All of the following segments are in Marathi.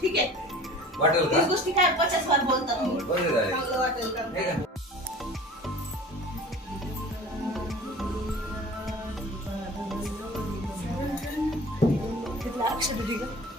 ठीक आहे. वाटेल का? गोष्टी काय पचास वार बोलता तुम्ही. बरं झालं. चांगलं वाटेल का? नाही का तिथलं अक्षर ठीक आम्ही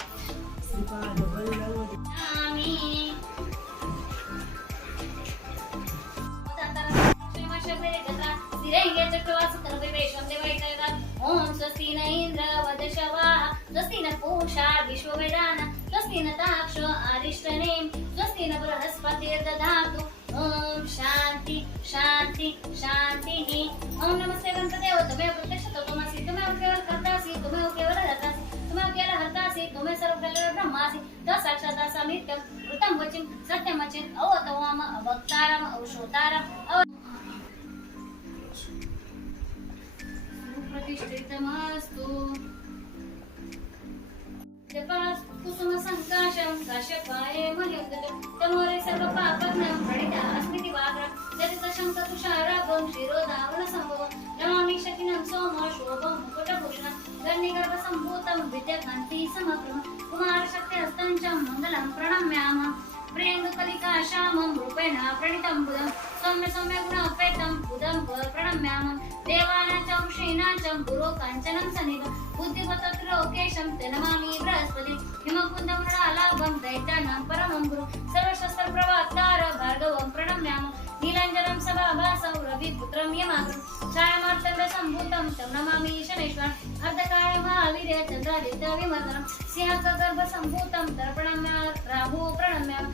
स्वस्ति न पूषा विश्ववेदान स्वस्ति न ताक्ष आदिष्टनेम स्वस्ति न बृहस्पतिर्दधातु ओम शांति शांति शांतिः ओम नमस्ते गणपते त्वमेव प्रत्यक्ष तत्त्वमसि त्वमेव केवल कर्तासि त्वमेव केवल हर्तासि त्वमेव केवल हर्तासि त्वमेव सर्वकल ब्रह्मासि त साक्षात् समित्यं कृतं वचिं सत्यमचिन् अवतवाम अवक्तारम् अवशोतारम् अव प्रतिष्ठितमस्तु जपास कुसुम संकाशम काश्यपाये मह्यंगत तमोरे सर्व पापग्नं प्रणिता अस्मिति वाग्र जटित शंक तुषाराभं शिरोधावण संभवं नमामि शकिनं शोभं मुकुटभूषणं गर्णिगर्भ सम्भूतं विद्यकान्ति समग्रं कुमार शक्ति हस्तं च मङ्गलं प्रणम्यामः प्रियङ्गकलिका सौम्य सौम्य गुणोपेतं बुधं प्रणम्यामं देवानां च ऋषीणां च गुरो काञ्चनं बुद्धिपतत्रोकेशं ते नमामि बृहस्पति हिमकुन्दं मृणालाभं दैत्यानां परमं गुरु। सर्वशस्त्रप्रवात्तार भार्गवं प्रणम्यामं। नीलाञ्जनं सभाभासौ रविपुत्रं यमाग्रं। छायामार्तण्डसम्भूतं तं नमामि शनैश्वर। अर्धकाय महावीर्य चन्द्रादित्य विमर्दनं। सिंहगर्भसम्भूतं दर्पणम्या राहु प्रणम्यामि।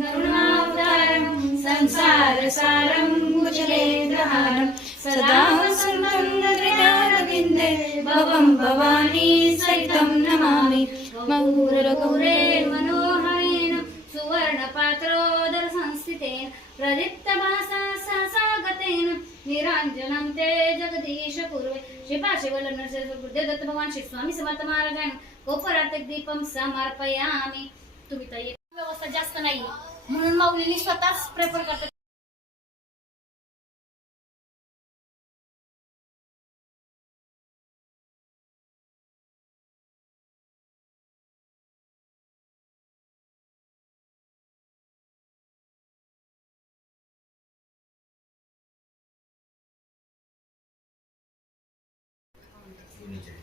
కరుణావతారం సంసారసారం కుచలే దహారం సదా వసంతం రవిందే ప్రదీప్ जगदीश पूर्वे श्रीपाशिवल्लभ नरसिंह भगवान श्री स्वामी समर्थ महाराजांना कोपरात दीपम समर्पयामी। तुम्ही तर एक व्यवस्था जास्त नाही। म्हणून माऊलींनी स्वतःच प्रेफर करतात।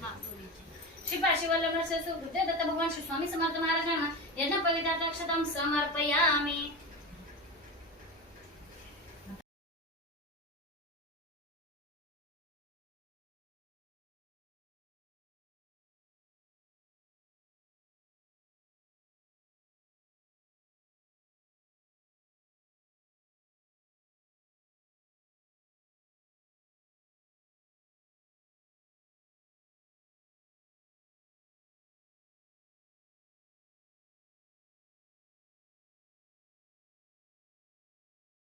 श्री पाशिवल्लभ नरसिंह दत्त भगवान श्री स्वामी समर्थ महाराजांना यज्ञ पवित्राक्षतम समर्पयामी.